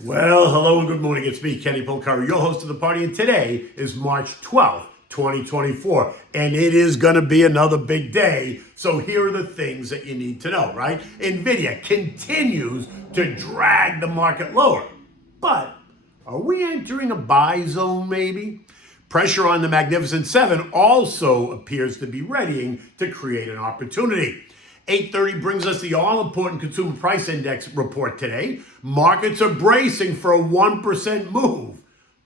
Well, hello and good morning. It's me, Kenny Polcari, your host of the party, and today is March 12th, 2024, and it is going to be another big day. So here are the things that you need to know, right? Nvidia continues to drag the market lower, but are we entering a buy zone maybe? Pressure on the Magnificent Seven also appears to be readying to create an opportunity. 8:30 brings us the all-important Consumer Price Index report today. Markets are bracing for a 1% move,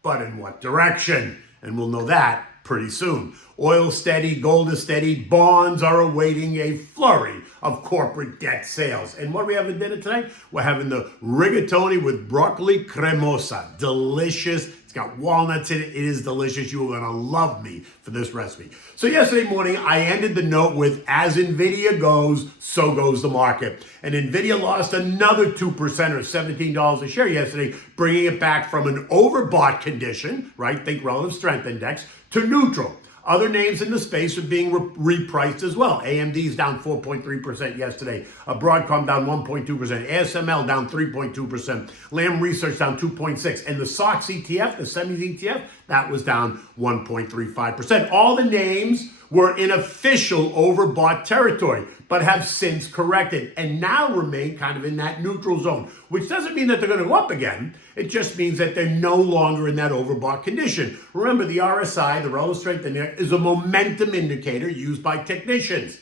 but in what direction? And we'll know that pretty soon. Oil steady, gold is steady, bonds are awaiting a flurry of corporate debt sales. And what do we have at dinner tonight? We're having the Rigatoni with broccoli cremosa. Delicious. It's got walnuts in it. It is delicious. You are going to love me for this recipe. So yesterday morning, I ended the note with, as Nvidia goes, so goes the market. And Nvidia lost another 2% or $17 a share yesterday, bringing it back from an overbought condition, right? Think relative strength index, to neutral. Other names in the space are being repriced as well. AMD's down 4.3% yesterday. Broadcom down 1.2%. ASML down 3.2%. Lam Research down 2.6%. And the SOX ETF, the semis ETF, that was down 1.35%. All the names were in official overbought territory, but have since corrected and now remain kind of in that neutral zone, which doesn't mean that they're going to go up again. It just means that they're no longer in that overbought condition. Remember, the RSI, the relative strength index, is a momentum indicator used by technicians.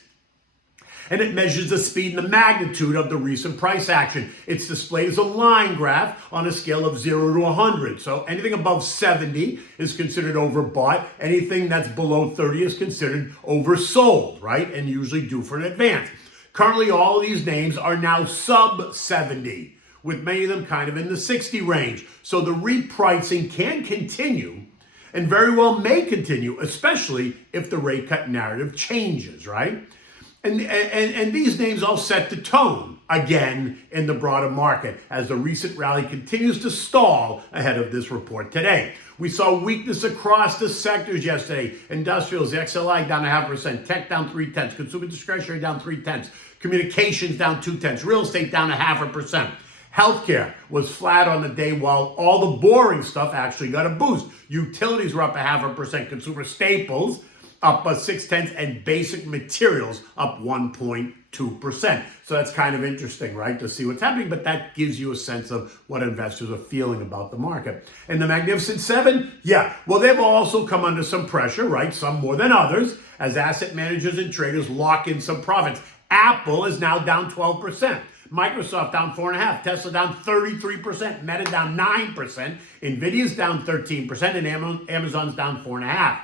And it measures the speed and the magnitude of the recent price action. It's displayed as a line graph on a scale of 0 to 100. So anything above 70 is considered overbought. Anything that's below 30 is considered oversold, right? And usually due for an advance. Currently, all of these names are now sub 70, with many of them kind of in the 60 range. So the repricing can continue and very well may continue, especially if the rate cut narrative changes, right? And these names all set the tone again in the broader market as the recent rally continues to stall ahead of this report today. We saw weakness across the sectors yesterday. Industrials, XLI down 0.5%, tech down 0.3%, consumer discretionary down 0.3%, communications down 0.2%, real estate down 0.5%. Healthcare was flat on the day while all the boring stuff actually got a boost. Utilities were up 0.5%, consumer staples up 0.6%, and basic materials up 1.2%. So that's kind of interesting, right, to see what's happening, but that gives you a sense of what investors are feeling about the market. And the Magnificent Seven, well, they've also come under some pressure, right, some more than others, as asset managers and traders lock in some profits. Apple is now down 12%. Microsoft down 4.5%, Tesla down 33%, Meta down 9%, Nvidia's down 13%, and Amazon's down 4.5%.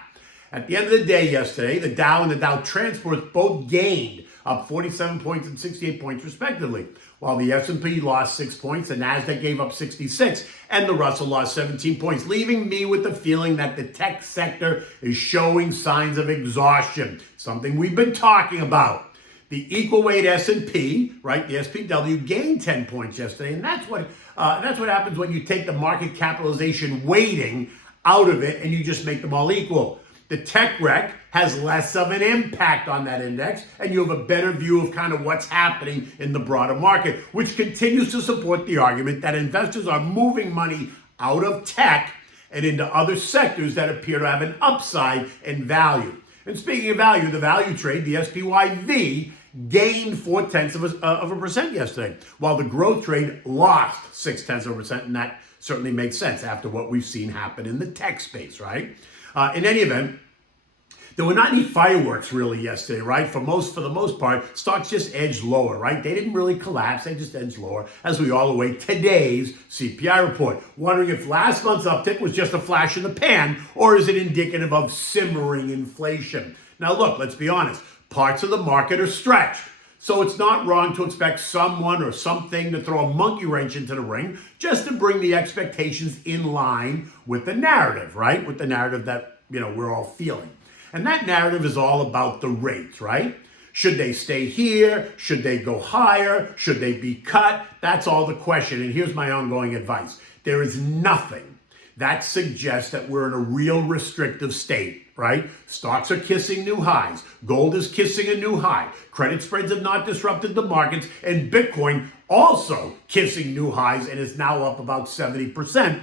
At the end of the day yesterday, the Dow and the Dow Transports both gained up 47 points and 68 points respectively, while the S&P lost 6 points, the Nasdaq gave up 66, and the Russell lost 17 points, leaving me with the feeling that the tech sector is showing signs of exhaustion, something we've been talking about. The equal weight S&P, right, the SPW, gained 10 points yesterday, and that's what happens when you take the market capitalization weighting out of it and you just make them all equal. The tech rec has less of an impact on that index, and you have a better view of kind of what's happening in the broader market, which continues to support the argument that investors are moving money out of tech and into other sectors that appear to have an upside in value. And speaking of value, the value trade, the SPYV, gained 0.4% yesterday, while the growth trade lost 0.6%, and that certainly makes sense after what we've seen happen in the tech space, right? In any event, there were not any fireworks really yesterday, right? For the most part, stocks just edged lower, right? They didn't really collapse, they just edged lower as we all await today's CPI report. Wondering if last month's uptick was just a flash in the pan, or is it indicative of simmering inflation? Now look, let's be honest, parts of the market are stretched. So it's not wrong to expect someone or something to throw a monkey wrench into the ring just to bring the expectations in line with the narrative, right? With the narrative that, we're all feeling. And that narrative is all about the rates, right? Should they stay here? Should they go higher? Should they be cut? That's all the question. And here's my ongoing advice. There is nothing that suggests that we're in a real restrictive state, right? Stocks are kissing new highs. Gold is kissing a new high. Credit spreads have not disrupted the markets, and Bitcoin also kissing new highs and is now up about 70%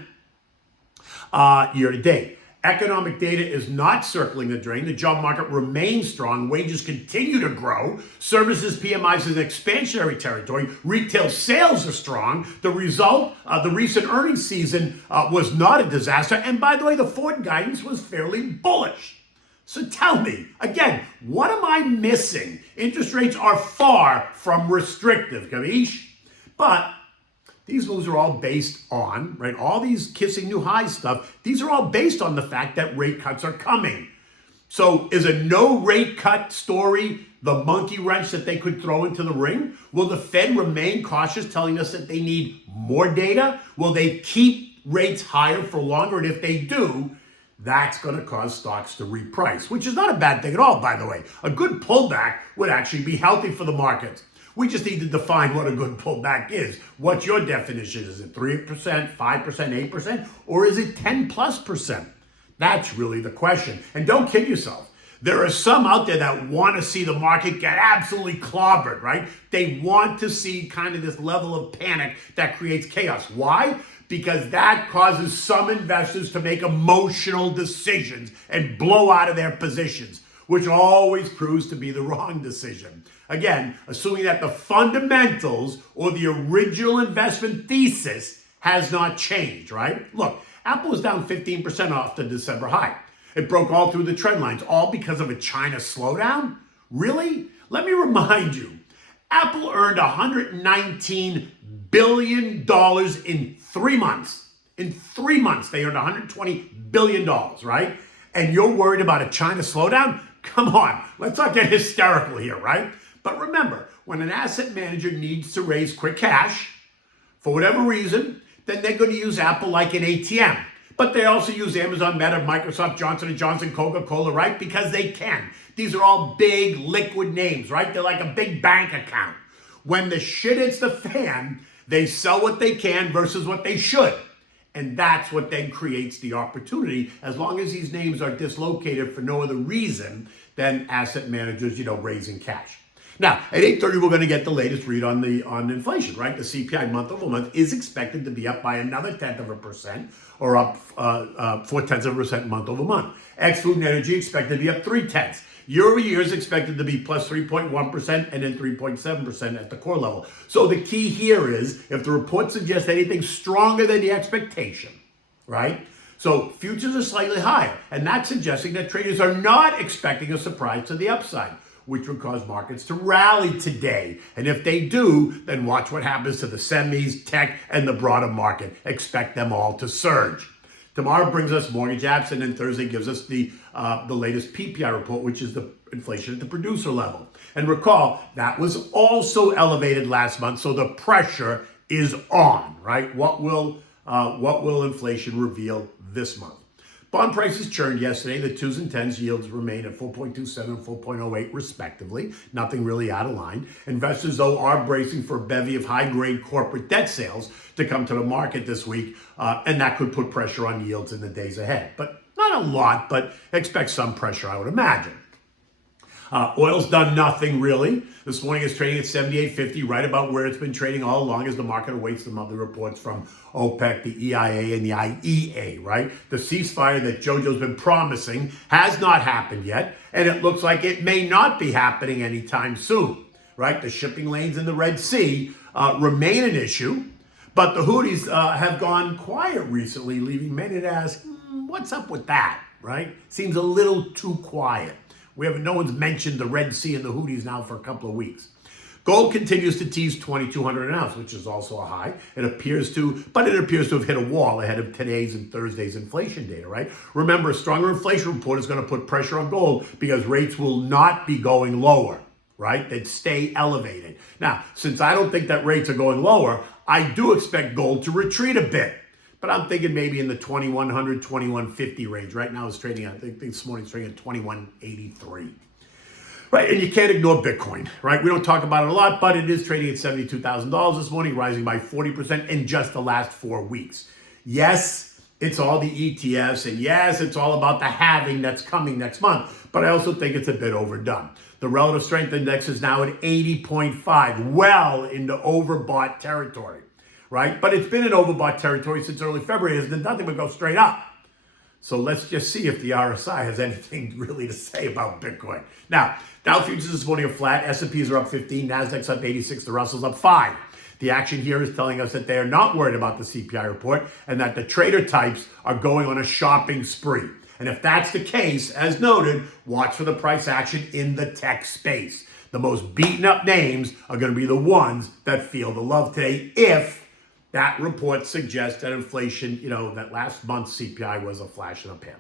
year to date. Economic data is not circling the drain. The job market remains strong. Wages continue to grow. Services PMIs is in expansionary territory. Retail sales are strong. The result, the recent earnings season was not a disaster. And by the way, the Ford guidance was fairly bullish. So tell me, again, what am I missing? Interest rates are far from restrictive, capiche? But these moves are all based on, right, all these kissing new highs stuff, these are all based on the fact that rate cuts are coming. So is a no rate cut story the monkey wrench that they could throw into the ring? Will the Fed remain cautious, telling us that they need more data? Will they keep rates higher for longer? And if they do, that's going to cause stocks to reprice, which is not a bad thing at all, by the way. A good pullback would actually be healthy for the markets. We just need to define what a good pullback is. What's your definition? Is it 3%, 5%, 8%, or is it 10+%? That's really the question. And don't kid yourself. There are some out there that want to see the market get absolutely clobbered, right? They want to see kind of this level of panic that creates chaos. Why? Because that causes some investors to make emotional decisions and blow out of their positions, which always proves to be the wrong decision. Again, assuming that the fundamentals or the original investment thesis has not changed, right? Look, Apple was down 15% off the December high. It broke all through the trend lines, all because of a China slowdown? Really? Let me remind you, Apple earned $119 billion in 3 months. In 3 months, they earned $120 billion, right? And you're worried about a China slowdown? Come on, let's not get hysterical here, right? But remember, when an asset manager needs to raise quick cash, for whatever reason, then they're going to use Apple like an ATM. But they also use Amazon, Meta, Microsoft, Johnson & Johnson, Coca-Cola, right? Because they can. These are all big liquid names, right? They're like a big bank account. When the shit hits the fan, they sell what they can versus what they should. And that's what then creates the opportunity. As long as these names are dislocated for no other reason than asset managers, raising cash. Now, at 8:30, we're going to get the latest read on inflation, right? The CPI month over month is expected to be up by another 1/10%, or up 0.4% month over month. Ex-food and energy expected to be up 0.3. Year over year is expected to be plus 3.1% and then 3.7% at the core level. So the key here is, if the report suggests anything stronger than the expectation, right? So futures are slightly higher, and that's suggesting that traders are not expecting a surprise to the upside, which would cause markets to rally today. And if they do, then watch what happens to the semis, tech, and the broader market. Expect them all to surge. Tomorrow brings us mortgage apps, and then Thursday gives us the latest PPI report, which is the inflation at the producer level. And recall, that was also elevated last month, so the pressure is on, right? What will inflation reveal this month? Bond prices churned yesterday. The 2s and 10s yields remain at 4.27 and 4.08 respectively. Nothing really out of line. Investors, though, are bracing for a bevy of high-grade corporate debt sales to come to the market this week, and that could put pressure on yields in the days ahead. But not a lot, but expect some pressure, I would imagine. Oil's done nothing really. This morning it's trading at 78.50, right about where it's been trading all along as the market awaits the monthly reports from OPEC, the EIA, and the IEA, right? The ceasefire that JoJo's been promising has not happened yet, and it looks like it may not be happening anytime soon, right? The shipping lanes in the Red Sea remain an issue, but the Houthis have gone quiet recently, leaving many to ask, what's up with that, right? Seems a little too quiet. No one's mentioned the Red Sea and the Houthis now for a couple of weeks. Gold continues to tease 2,200 an ounce, which is also a high. It appears to have hit a wall ahead of today's and Thursday's inflation data, right? Remember, a stronger inflation report is going to put pressure on gold because rates will not be going lower, right? They'd stay elevated. Now, since I don't think that rates are going lower, I do expect gold to retreat a bit. But I'm thinking maybe in the 2,100, 2,150 range. Right now it's trading, I think this morning's trading at 2,183. Right, and you can't ignore Bitcoin, right? We don't talk about it a lot, but it is trading at $72,000 this morning, rising by 40% in just the last 4 weeks. Yes, it's all the ETFs, and yes, it's all about the halving that's coming next month, but I also think it's a bit overdone. The relative strength index is now at 80.5, well into overbought territory, right? But it's been in overbought territory since early February. It's done nothing but go straight up. So let's just see if the RSI has anything really to say about Bitcoin. Now, Dow futures this morning are flat. S&Ps are up 15. Nasdaq's up 86. The Russell's up 5. The action here is telling us that they are not worried about the CPI report and that the trader types are going on a shopping spree. And if that's the case, as noted, watch for the price action in the tech space. The most beaten up names are going to be the ones that feel the love today if that report suggests that inflation, that last month's CPI was a flash in the pan.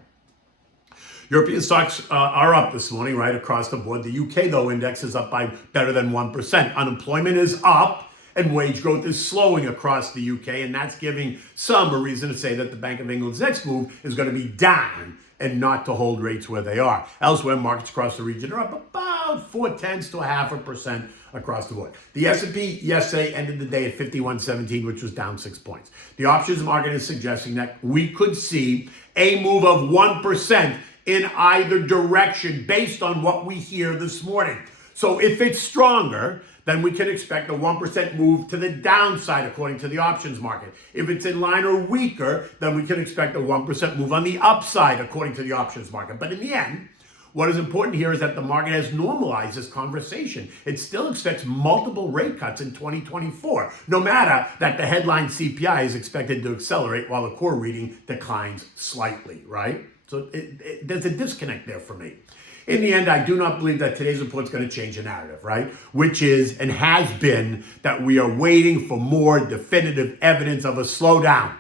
European stocks are up this morning, right across the board. The UK, though, index is up by better than 1%. Unemployment is up and wage growth is slowing across the UK, and that's giving some a reason to say that the Bank of England's next move is going to be down and not to hold rates where they are. Elsewhere, markets across the region are up about 0.4 to 0.5% across the board. The S&P yesterday ended the day at 5117, which was down 6 points. The options market is suggesting that we could see a move of 1% in either direction based on what we hear this morning. So if it's stronger, then we can expect a 1% move to the downside according to the options market. If it's in line or weaker, then we can expect a 1% move on the upside according to the options market. But in the end, what is important here is that the market has normalized this conversation. It still expects multiple rate cuts in 2024, no matter that the headline CPI is expected to accelerate while the core reading declines slightly, right? So there's a disconnect there for me. In the end, I do not believe that today's report is going to change the narrative, right? Which is and has been that we are waiting for more definitive evidence of a slowdown.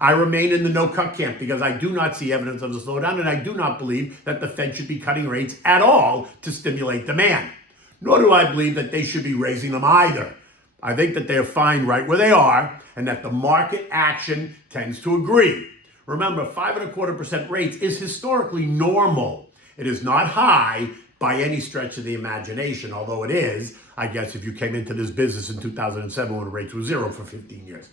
I remain in the no-cut camp because I do not see evidence of a slowdown, and I do not believe that the Fed should be cutting rates at all to stimulate demand. Nor do I believe that they should be raising them either. I think that they are fine right where they are, and that the market action tends to agree. Remember, 5.25% rates is historically normal. It is not high by any stretch of the imagination, although it is, I guess, if you came into this business in 2007 when rates were zero for 15 years.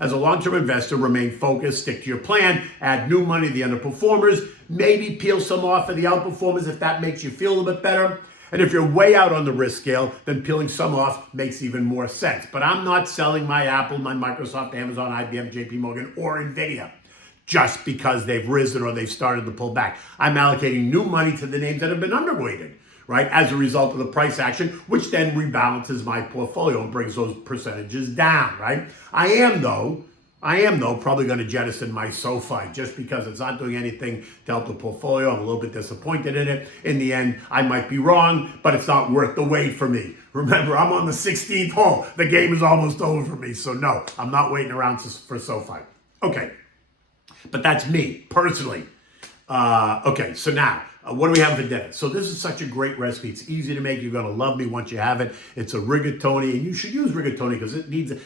As a long-term investor, remain focused, stick to your plan, add new money to the underperformers, maybe peel some off of the outperformers if that makes you feel a little bit better. And if you're way out on the risk scale, then peeling some off makes even more sense. But I'm not selling my Apple, my Microsoft, Amazon, IBM, JP Morgan, or Nvidia just because they've risen or they've started to pull back. I'm allocating new money to the names that have been underweighted, right, as a result of the price action, which then rebalances my portfolio and brings those percentages down, right? I am though, probably going to jettison my SoFi just because it's not doing anything to help the portfolio. I'm a little bit disappointed in it. In the end, I might be wrong, but it's not worth the wait for me. Remember, I'm on the 16th hole. The game is almost over for me. So no, I'm not waiting around for SoFi. Okay. But that's me, personally. Okay, so now, what do we have for dinner? So this is such a great recipe. It's easy to make. You're going to love me once you have it. It's a rigatoni, and you should use rigatoni because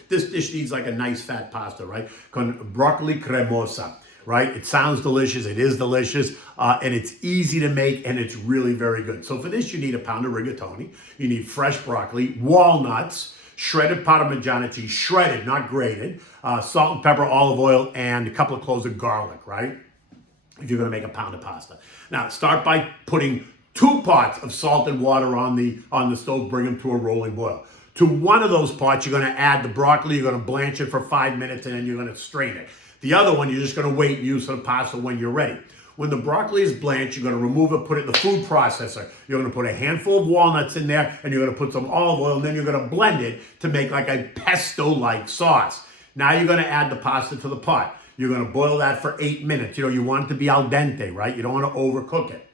this dish needs like a nice fat pasta, right? Con broccoli cremosa, right? It sounds delicious. It is delicious, and it's easy to make, and it's really very good. So for this, you need a pound of rigatoni. You need fresh broccoli, walnuts, shredded Parmigiana cheese, shredded, not grated, salt and pepper, olive oil, and a couple of cloves of garlic, right? If you're going to make a pound of pasta. Now, start by putting 2 pots of salted water on the stove, bring them to a rolling boil. To one of those pots, you're going to add the broccoli, you're going to blanch it for 5 minutes, and then you're going to strain it. The other one, you're just going to wait and use for the pasta when you're ready. When the broccoli is blanched, you're going to remove it, put it in the food processor. You're going to put a handful of walnuts in there, and you're going to put some olive oil, and then you're going to blend it to make like a pesto-like sauce. Now you're going to add the pasta to the pot. You're going to boil that for 8 minutes. You want it to be al dente, right? You don't want to overcook it.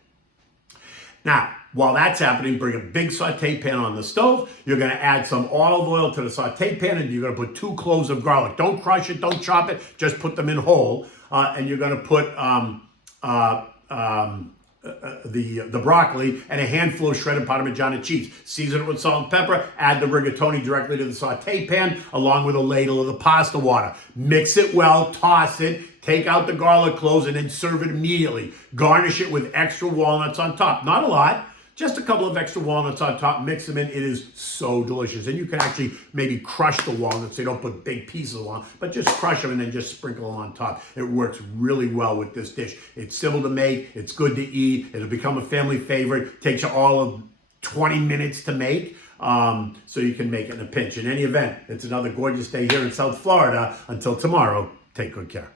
Now, while that's happening, bring a big saute pan on the stove. You're going to add some olive oil to the saute pan, and you're going to put 2 cloves of garlic. Don't crush it, don't chop it, just put them in whole. And you're going to put the broccoli and a handful of shredded Parmigiana cheese. Season it with salt and pepper. Add the rigatoni directly to the saute pan along with a ladle of the pasta water. Mix it well, toss it, take out the garlic cloves, and then serve it immediately. Garnish it with extra walnuts on top. Not a lot. Just a couple of extra walnuts on top, mix them in. It is so delicious. And you can actually maybe crush the walnuts. So you don't put big pieces on, but just crush them and then just sprinkle them on top. It works really well with this dish. It's simple to make. It's good to eat. It'll become a family favorite. Takes you all of 20 minutes to make. So you can make it in a pinch. In any event, it's another gorgeous day here in South Florida. Until tomorrow, take good care.